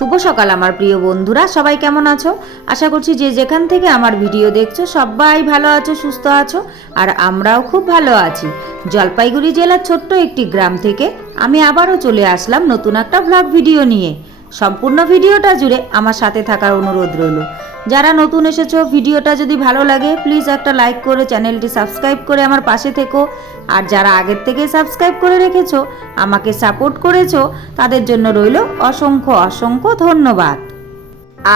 শুভ সকাল আমার প্রিয় বন্ধুরা, সবাই কেমন আছো? আশা করছি যে যেখান থেকে আমার ভিডিও দেখছ সবাই ভালো আছো, সুস্থ আছো, আর আমরাও খুব ভালো আছি। জলপাইগুড়ি জেলার ছোট্ট একটি গ্রাম থেকে আমি আবারও চলে আসলাম নতুন একটা ভ্লগ ভিডিও নিয়ে। সম্পূর্ণ ভিডিওটা জুড়ে আমার সাথে থাকার অনুরোধ রইল। যারা নতুন এসেছ, ভিডিওটা যদি ভালো লাগে প্লিজ একটা লাইক করে চ্যানেলটি সাবস্ক্রাইব করে আমার পাশে থেকো। আর যারা আগের থেকে সাবস্ক্রাইব করে রেখেছো, আমাকে সাপোর্ট করেছ, তাদের জন্য রইল অসংখ্য অসংখ্য ধন্যবাদ।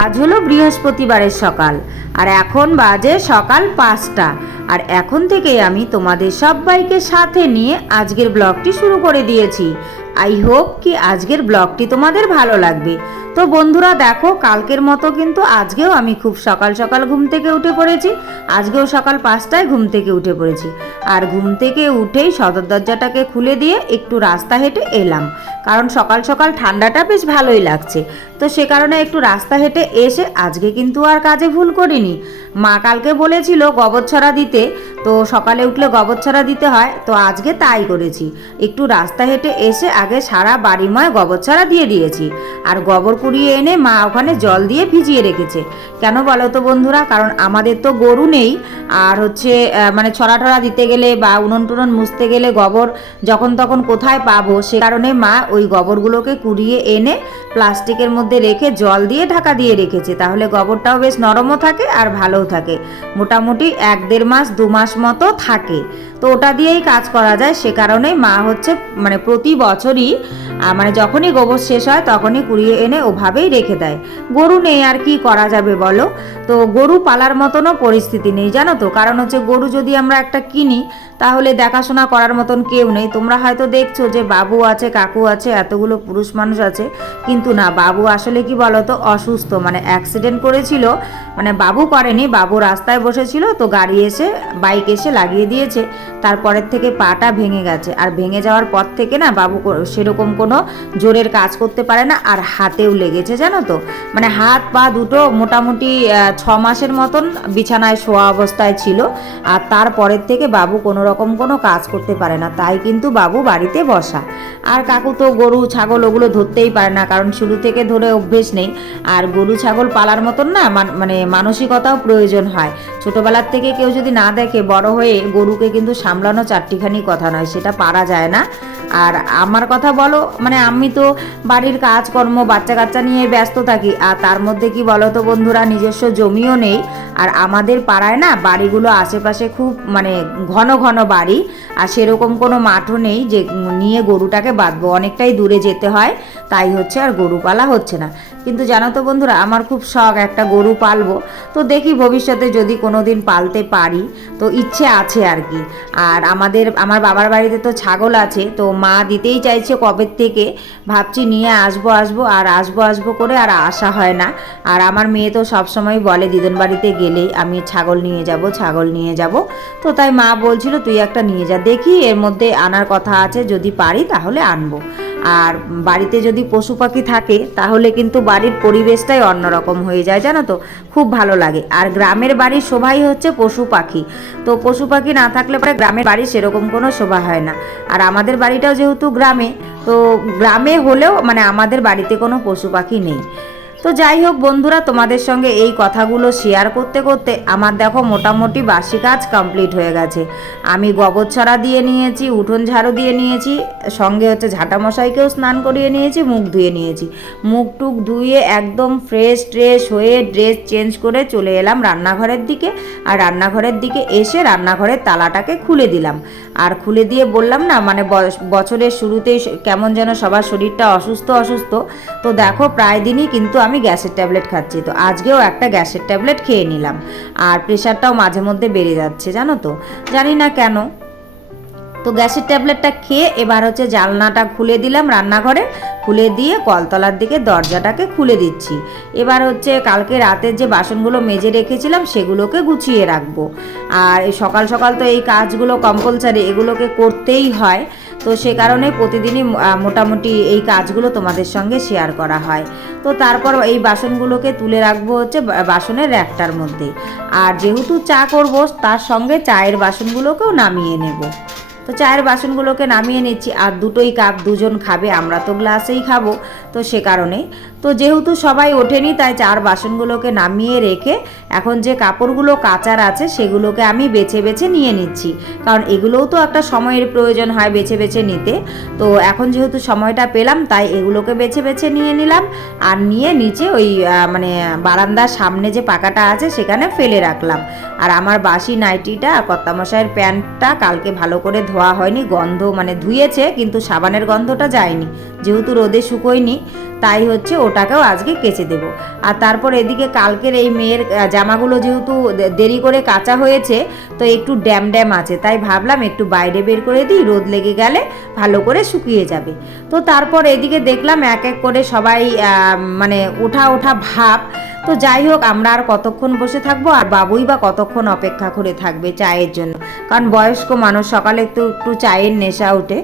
আজ হলো বৃহস্পতিবারের সকাল, আর এখন বাজে সকাল পাঁচটা। আর এখন থেকেই আমি তোমাদের সবাইকে সাথে নিয়ে আজকের ব্লগটি শুরু করে দিয়েছি। আই হোপ কি আজকের ব্লগটি তোমাদের ভালো লাগবে। তো বন্ধুরা দেখো, কালকের মতো কিন্তু আজকেও আমি খুব সকাল সকাল ঘুম থেকে উঠে পড়েছি। আজকেও সকাল পাঁচটায় ঘুম থেকে উঠে পড়েছি। আর ঘুম থেকে উঠেই সদর দরজাটাকে খুলে দিয়ে একটু রাস্তা হেঁটে এলাম। কারণ সকাল সকাল ঠান্ডাটা বেশ ভালোই লাগছে। তো সে কারণে একটু রাস্তা হেঁটে এসে আজকে কিন্তু আর কাজে ভুল করিনি। মা কালকে বলেছিল গোবর ছড়া দিতে। তো সকালে উঠলে গোবর ছড়া দিতে হয়। তো আজকে তাই করেছি। একটু রাস্তা হেঁটে এসে আগে সারা বাড়িময় গোবর ছড়া দিয়ে দিয়েছি। আর গোবর কুড়িয়ে এনে মা ওখানে জল দিয়ে ভিজিয়ে রেখেছে। কেন বলো তো বন্ধুরা? কারণ আমাদের তো গরু নেই। আর হচ্ছে মানে ছড়া টড়া দিতে গেলে বা উনুন টুনন মুছতে গেলে গোবর যখন তখন কোথায় পাবো? সে কারণে মা ওই গোবরগুলোকে কুড়িয়ে এনে প্লাস্টিকের মধ্যে রেখে জল দিয়ে ঢাকা দিয়ে রেখেছে। তাহলে গোবরটাও বেশ নরমও থাকে আর ভালোও থাকে। মোটামুটি এক দেড় মাস, দু মাস মতো থাকে। তো ওটা দিয়েই কাজ করা যায়। সে কারণে মা হচ্ছে মানে প্রতি বছরই মানে যখনই গোবর শেষ হয়, তখনই কুড়িয়ে এনে ওভাবেই রেখে দেয়। গরু নেই, আর কি করা যাবে বলো? তো গরু পালার মতনও পরিস্থিতি নেই, জানো তো? কারণ হচ্ছে গরু যদি আমরা একটা কিনি তাহলে দেখাশোনা করার মতন কেউ নেই। তোমরা হয়তো দেখছ যে বাবু আছে, কাকু আছে, এতগুলো পুরুষ মানুষ আছে। কিন্তু না, বাবু আসলে কি বলতো? অসুস্থ। মানে অ্যাক্সিডেন্ট করেছিল মানে বাবু করেনি, বাবু রাস্তায় বসেছিল, তো গাড়ি এসে বাইক এসে লাগিয়ে দিয়েছে। তারপরের থেকে পাটা ভেঙে গেছে। আর ভেঙে যাওয়ার পর থেকে না, বাবু সেরকম কোনো জোরের কাজ করতে পারে না, আর হাতেও লেগেছে, জানো তো? মানে হাত, পা দুটো মোটামুটি ছ মাসের মতন বিছানায় শোয়া অবস্থায় ছিল। আর তারপরের থেকে বাবু কোনো রকম কোনো কাজ করতে পারে না, তাই কিন্তু বাবু বাড়িতে বসা। আর কাকু তো গরু, ছাগল ওগুলো ধরতেই পারে না, কারণ শুরু থেকে ধরে অভ্যেস নেই। আর গরু, ছাগল পালার মতন না মানে মানসিকতাও প্রয়োজন হয়। ছোটোবেলার থেকে কেউ যদি না দেখে, বড় হয়ে গরুকে কিন্তু সামলানো চারটিখানি কথা নয়, সেটা পারা যায় না। আর আমার কথা বলো মানে আমি তো বাড়ির কাজকর্ম বাচ্চা কাচ্চা নিয়ে ব্যস্ত থাকি, আর তার মধ্যে কি বলো তো বন্ধুরা, নিজস্ব জমিও নেই, আর আমাদের পাড়ায় না বাড়িগুলো আশেপাশে খুব মানে ঘন ঘন বাড়ি, আর সেরকম কোনো মাঠও নেই যে নিয়ে গরুটাকে বাঁধবো। অনেকটাই দূরে যেতে হয়, তাই হচ্ছে আর গরু পালা হচ্ছে না। কিন্তু জানো তো বন্ধুরা, আমার খুব শখ একটা গরু পালবো। তো দেখি ভবিষ্যতে যদি কোনো দিন পালতে পারি, তো ইচ্ছে আছে আর কি। আর আমাদের, আমার বাবার বাড়িতে তো ছাগল আছে, তো মা দিতেই চাইছে কবের থেকে। ভাবছি নিয়ে আসব আসব, আর আসব আসব করে আর আসা হয় না। আর আমার মেয়ে তো সবসময় বলে, দিদন বাড়িতে গেলেই আমি ছাগল নিয়ে যাব, ছাগল নিয়ে যাব। তো তাই মা বলছিল, তুই একটা নিয়ে যা, দেখি এর মধ্যে আনার কথা আছে, যদি পারি তাহলে আনব। আর বাড়িতে যদি পশু পাখি থাকে, তাহলে কিন্তু বাড়ির পরিবেশটাই অন্যরকম হয়ে যায়, জানো তো? খুব ভালো লাগে। আর গ্রামের বাড়ির শোভাই হচ্ছে পশু পাখি। তো পশু পাখি না থাকলে পরে গ্রামের বাড়ি সেরকম কোনো শোভা হয় না। আর আমাদের বাড়িটাও যেহেতু গ্রামে, তো গ্রামে হলেও মানে আমাদের বাড়িতে কোনো পশু পাখি নেই। তো যাই হোক বন্ধুরা, তোমাদের সঙ্গে এই কথাগুলো শেয়ার করতে করতে আমার দেখো মোটামুটি বাসি কাজ কমপ্লিট হয়ে গেছে। আমি গোবর ছড়া দিয়ে নিয়েছি, উঠোন ঝাড়ু দিয়ে নিয়েছি, সঙ্গে হচ্ছে ঝাঁটা মশাইকেও স্নান করিয়ে নিয়েছি, মুখ ধুয়ে নিয়েছি। মুখ টুক ধুয়ে একদম ফ্রেশ ট্রেশ হয়ে ড্রেস চেঞ্জ করে চলে এলাম রান্নাঘরের দিকে। আর রান্নাঘরের দিকে এসে রান্নাঘরের তালাটাকে খুলে দিলাম। আর খুলে দিয়ে বললাম না মানে বছরের শুরুতেই কেমন যেন সবার শরীরটা অসুস্থ অসুস্থ। তো দেখো প্রায় দিনই কিন্তু আমি গ্যাসের ট্যাবলেট খাচ্ছি। তো আজকেও একটা গ্যাসের ট্যাবলেট খেয়ে নিলাম। আর প্রেশারটাও মাঝে মধ্যে বেড়ে যাচ্ছে, জানো তো? জানি না কেন। তো গ্যাসের ট্যাবলেটটা খেয়ে এবার হচ্ছে জানলাটা খুলে দিলাম রান্নাঘরে। খুলে দিয়ে কলতলার দিকে দরজাটাকে খুলে দিচ্ছি। এবার হচ্ছে কালকে রাতের যে বাসনগুলো মেজে রেখেছিলাম সেগুলোকে গুছিয়ে রাখব। আর সকাল সকাল তো এই কাজগুলো কম্পালসারি এগুলোকে করতেই হয়। তো সে কারণে প্রতিদিনই মোটামুটি এই কাজগুলো তোমাদের সঙ্গে শেয়ার করা হয়। তো তারপর এই বাসনগুলোকে তুলে রাখব হচ্ছে বাসনের র্যাকটার মধ্যে। আর যেহেতু চা করব, তার সঙ্গে চায়ের বাসনগুলোকেও নামিয়ে নেব। তো চায়ের বাসনগুলোকে নামিয়ে নিচ্ছি, আর দুটোই কাপ দুজন খাবে, আমরা তো গ্লাসেই খাব। তো সে কারণে তো যেহেতু সবাই ওঠেনি, তাই চার বাসনগুলোকে নামিয়ে রেখে এখন যে কাপড়গুলো কাচার আছে, সেগুলোকে আমি বেছে বেছে নিয়ে নিচ্ছি। কারণ এগুলোও তো একটা সময়ের প্রয়োজন হয় বেছে বেছে নিতে। তো এখন যেহেতু সময়টা পেলাম, তাই এগুলোকে বেছে বেছে নিয়ে নিলাম আর নিয়ে নিচে ওই মানে বারান্দার সামনে যে পাকাটা আছে, সেখানে ফেলে রাখলাম। আর আমার বাসি নাইটিটা আর কর্তামশাইয়ের প্যান্টটা কালকে ভালো করে ধোয়া হয়নি, গন্ধ মানে ধুয়েছে, কিন্তু সাবানের গন্ধটা যায়নি। যেহেতু রোদে শুকোয়নি, তাই হচ্ছে ওটাকেও আজকে কেচে দেবো। আর তারপর এদিকে কালকের এই মেয়ের জামাগুলো যেহেতু দেরি করে কাঁচা হয়েছে, তো একটু ড্যাম ড্যাম আছে। তাই ভাবলাম একটু বাইরে বের করে দিই, রোদ লেগে গেলে ভালো করে শুকিয়ে যাবে। তো তারপর এদিকে দেখলাম এক এক করে সবাই মানে ওঠা ওঠা ভাব। তো যাই হোক, আমরা আর কতক্ষণ বসে থাকব? আর বাবুই বা কতক্ষণ অপেক্ষা করে থাকবে চায়ের জন্য? কারণ বয়স্ক মানুষ, সকালে একটু একটু চায়ের নেশা ওঠে।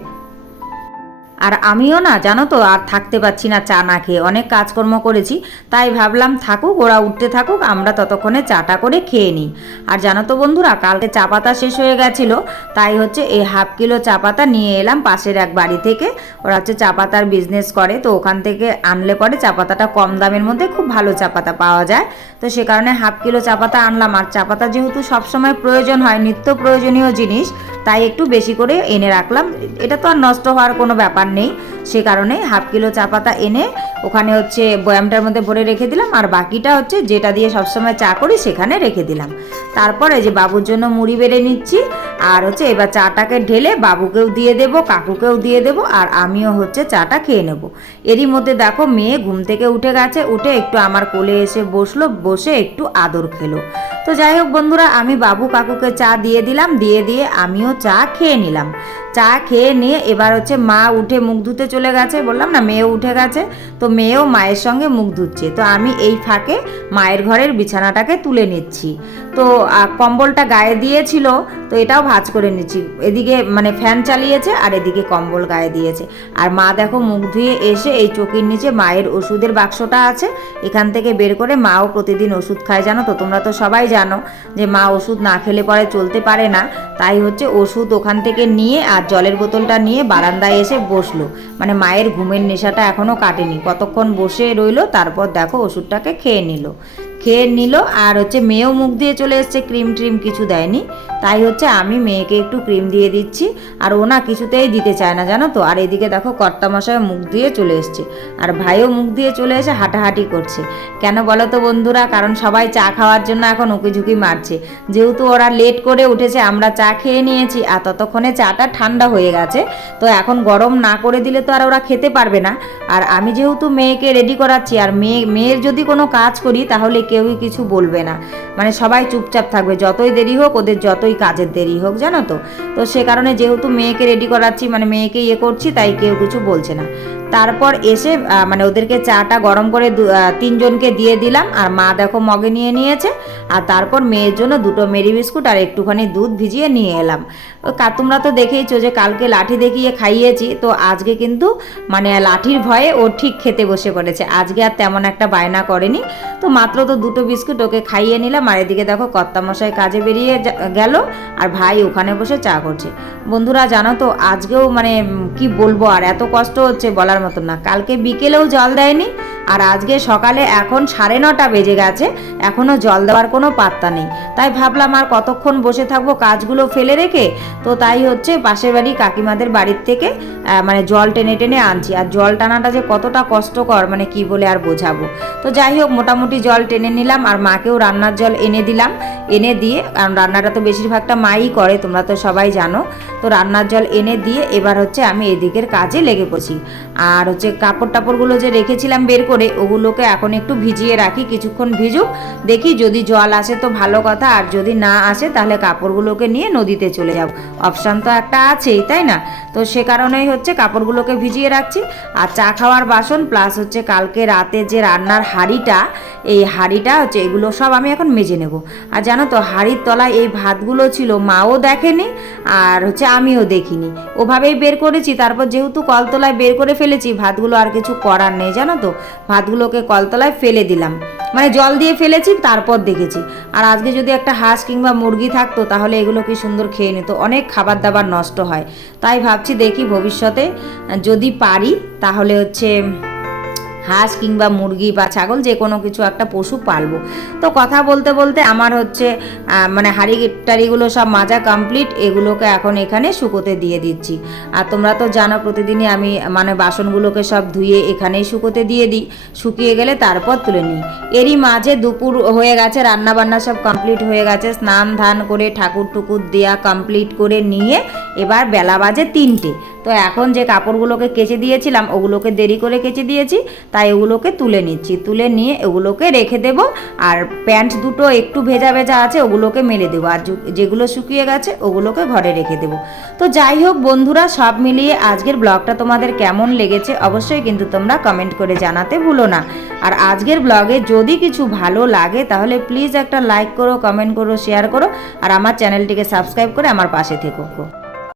আর আমিও না, জানো তো, আর থাকতে পারছি না চা না খেয়ে। অনেক কাজকর্ম করেছি, তাই ভাবলাম থাকুক, ওরা উঠতে থাকুক, আমরা ততক্ষণে চাটা করে খেয়ে নিই। আর জানো তো বন্ধুরা, কালকে চা পাতা শেষ হয়ে গেছিল, তাই হচ্ছে এই হাফ কিলো চা পাতা নিয়ে এলাম পাশের এক বাড়ি থেকে। ওরা হচ্ছে চা পাতার বিজনেস করে, তো ওখান থেকে আনলে পরে চা পাতাটা কম দামের মধ্যে খুব ভালো চা পাতা পাওয়া যায়। তো সে কারণে হাফ কিলো চা পাতা আনলাম, আর চা পাতা যেহেতু সবসময় প্রয়োজন হয়, নিত্য প্রয়োজনীয় জিনিস, তাই একটু বেশি করে এনে রাখলাম। এটা তো আর নষ্ট হওয়ার কোনো ব্যাপার নেই। সে কারণে হাফ কিলো চা পাতা এনে ওখানে হচ্ছে বয়ামটার মধ্যে ভরে রেখে দিলাম। আর বাকিটা হচ্ছে যেটা দিয়ে সবসময় চা করি সেখানে রেখে দিলাম। তারপরে যে বাবুর জন্য মুড়ি বেড়ে নিচ্ছি। আর হচ্ছে এবার চাটাকে ঢেলে বাবুকেও দিয়ে দেব, কাকুকেও দিয়ে দেব, আর আমিও হচ্ছে চাটা খেয়ে নেব। এরই মধ্যে দেখো মেয়ে ঘুম থেকে উঠে গেছে। উঠে একটু আমার কোলে এসে বসল, বসে একটু আদর খেলো। তো যাই হোক বন্ধুরা, আমি বাবু কাকুকে চা দিয়ে দিলাম, দিয়ে দিয়ে আমিও চা খেয়ে নিলাম। চা খেয়ে নিয়ে এবার হচ্ছে মা উঠে মুখ ধুতে চলে গেছে। বললাম, না, মেয়েও উঠে গেছে। তো মেয়েও মায়ের সঙ্গে মুখ ধুচ্ছে। তো আমি এই ফাঁকে মায়ের ঘরের বিছানাটাকে তুলে নিচ্ছি। তো কম্বলটা গায়ে দিয়েছিল। তো এটাও ভাঁজ করে নিচ্ছি। এদিকে মানে ফ্যান চালিয়েছে আর এদিকে কম্বল গায়ে দিয়েছে। আর মা দেখো মুখ ধুয়ে এসে এই চকির নিচে মায়ের ওষুধের বাক্সটা আছে। এখান থেকে বের করে মাও প্রতিদিন ওষুধ খায়, জানো তো? তোমরা তো সবাই জানো যে মা ওষুধ না খেলে পরে চলতে পারে না। তাই হচ্ছে ওষুধ ওখান থেকে নিয়ে আর জলের বোতলটা নিয়ে বারান্দায় এসে বসল। মানে মায়ের ঘুমের নেশাটা এখনও কাটেনি। কতক্ষণ বসে রইল, তারপর দেখো ওষুধটাকে খেয়ে নিল। খেয়ে নিল, আর হচ্ছে মেয়েও মুখ দিয়ে চলে এসছে, ক্রিম ট্রিম কিছু দেয়নি। তাই হচ্ছে আমি মেয়েকে একটু ক্রিম দিয়ে দিচ্ছি, আর ওনা কিছুতেই দিতে চায় না, জানো তো? আর এদিকে দেখো কর্তামশাই মুখ দিয়ে চলে এসছে, আর ভাইও মুখ দিয়ে চলে এসে হাঁটাহাঁটি করছে। কেন বলো তো বন্ধুরা? কারণ সবাই চা খাওয়ার জন্য এখন উকি ঝুঁকি মারছে। যেহেতু ওরা লেট করে উঠেছে, আমরা চা খেয়ে নিয়েছি, আর ততক্ষণে চাটা ঠান্ডা হয়ে গেছে। তো এখন গরম না করে দিলে তো আর ওরা খেতে পারবে না। আর আমি যেহেতু মেয়েকে রেডি করাচ্ছি, আর মেয়ে, মেয়ের যদি কোনো কাজ করি, তাহলে কেউই কিছু বলবে না। মানে সবাই চুপচাপ থাকবে। যতই দেরি হোক, ওদের যতই কাজের দেরি হোক, জানো তো? তো সে কারণে যেহেতু মেয়েকে রেডি করাচ্ছি মানে মেয়েকে ইয়ে করছি, তাই কেউ কিছু বলছে না। তারপর এসে মানে ওদেরকে চাটা গরম করে তিনজনকে দিয়ে দিলাম। আর মা দেখো মগে নিয়ে নিয়েছে। আর তারপর মেয়ের জন্য দুটো মেরি বিস্কুট আর একটুখানি দুধ ভিজিয়ে নিয়ে এলাম। তোমরা তো দেখেইছো যে কালকে লাঠি দেখিয়ে খাইয়েছি। তো আজকে কিন্তু মানে লাঠির ভয়ে ও ঠিক খেতে বসে পড়েছে। আজকে আর তেমন একটা বায়না করেনি। তো মাত্র তো দুটো বিস্কুট ওকে খাইয়ে নিলাম। আর এদিকে দেখো, কর্তামশাই কাজে বেরিয়ে গেল আর ভাই ওখানে বসে চা করছে। বন্ধুরা জানো তো, আজকেও মানে কি বলব আর এত কষ্ট হচ্ছে বলার মতন না। কালকে বিকেলেও জল দেয়নি আর আজকে সকালে এখন সাড়ে নটা বেজে গেছে এখনও জল দেওয়ার কোনো পাত্তা নেই। তাই ভাবলাম আর কতক্ষণ বসে থাকব, কাজগুলো ফেলে রেখে? তো তাই হচ্ছে পাশের বাড়ি কাকিমাদের বাড়ির থেকে মানে জল টেনে টেনে আনছি। আর জল টানাটা যে কতটা কষ্টকর মানে কি বলে আর বোঝাবো। তো যাই হোক, মোটামুটি জল টেনে নিলাম আর মাকেও রান্নার জল এনে দিলাম। এনে দিয়ে, কারণ রান্নাটা তো বেশিরভাগটা মাই করে, তোমরা তো সবাই জানো। তো রান্নার জল এনে দিয়ে এবার হচ্ছে আমি এদিকের কাজে লেগে পড়ছি। আর হচ্ছে কাপড় টাপড়গুলো যে রেখেছিলাম বের করে ওগুলোকে এখন একটু ভিজিয়ে রাখি, কিছুক্ষণ ভিজুক, দেখি যদি জল আসে তো ভালো কথা, আর যদি না আসে তাহলে কাপড়গুলোকে নিয়ে নদীতে চলে যাব। অপশান তো একটা আছেই, তাই না? তো সে কারণেই হচ্ছে কাপড়গুলোকে ভিজিয়ে রাখছি। আর চা খাওয়ার বাসন, প্লাস হচ্ছে কালকে রাতে যে রান্নার হাঁড়িটা, এই হাঁড়িটা হচ্ছে এগুলো সব আমি এখন মেজে নেব। আর জানো তো, হাঁড়ির তলায় এই ভাতগুলো ছিল, মাও দেখেনি, আর হচ্ছে আমিও দেখিনি। ওভাবেই বের করেছি, তারপর যেহেতু কলতলায় বের করে ফেলেছি, ভাতগুলো আর কিছু করার নেই, জানো তো? ভাতগুলোকে কলতলায় ফেলে দিলাম। মানে জল দিয়ে ফেলেছি, তারপর দেখেছি। আর আজকে যদি একটা হাঁস কিংবা মুরগি থাকতো, তাহলে এগুলো কি সুন্দর খেয়ে নিত। অনেক খাবার দাবার নষ্ট হয়। তাই ভাবছি দেখি ভবিষ্যতে যদি পারি, তাহলে হচ্ছে হাঁস কিংবা মুরগি বা ছাগল, যে কোনো কিছু একটা পশু পালবো। তো কথা বলতে বলতে আমার হচ্ছে মানে হাঁড়ি টাড়িগুলো সব মাজা কমপ্লিট এগুলোকে এখন এখানে শুকোতে দিয়ে দিচ্ছি। আর তোমরা তো জানো প্রতিদিনই আমি মানে বাসনগুলোকে সব ধুয়ে এখানেই শুকোতে দিয়ে দিই। শুকিয়ে গেলে তারপর তুলে নিই। এরই মাঝে দুপুর হয়ে গেছে রান্না বান্না সব কমপ্লিট হয়ে গেছে। স্নান ধান করে ঠাকুর টুকুর দেয়া কমপ্লিট করে নিয়ে এবার বেলা বাজে তিনটে। তো এখন যে কাপড়গুলোকে কেচে দিয়েছিলাম, ওগুলোকে দেরি করে কেচে দিয়েছি। তাই ওগুলোকে তুলে নিচ্ছি। তুলে নিয়ে ওগুলোকে রেখে দেব আর প্যান্ট দুটো একটু ভেজা ভেজা আছে, ওগুলোকে মেলে দেবো। আর যেগুলো শুকিয়ে গেছে, ওগুলোকে ঘরে রেখে দেবো। তো যাই হোক বন্ধুরা, সব মিলিয়ে আজকের ব্লগটা তোমাদের কেমন লেগেছে অবশ্যই কিন্তু তোমরা কমেন্ট করে জানাতে ভুলো না। আর আজকের ব্লগে যদি কিছু ভালো লাগে, তাহলে প্লিজ একটা লাইক করো কমেন্ট করো শেয়ার করো, আর আমার চ্যানেলটিকে সাবস্ক্রাইব করে আমার পাশে থেকো।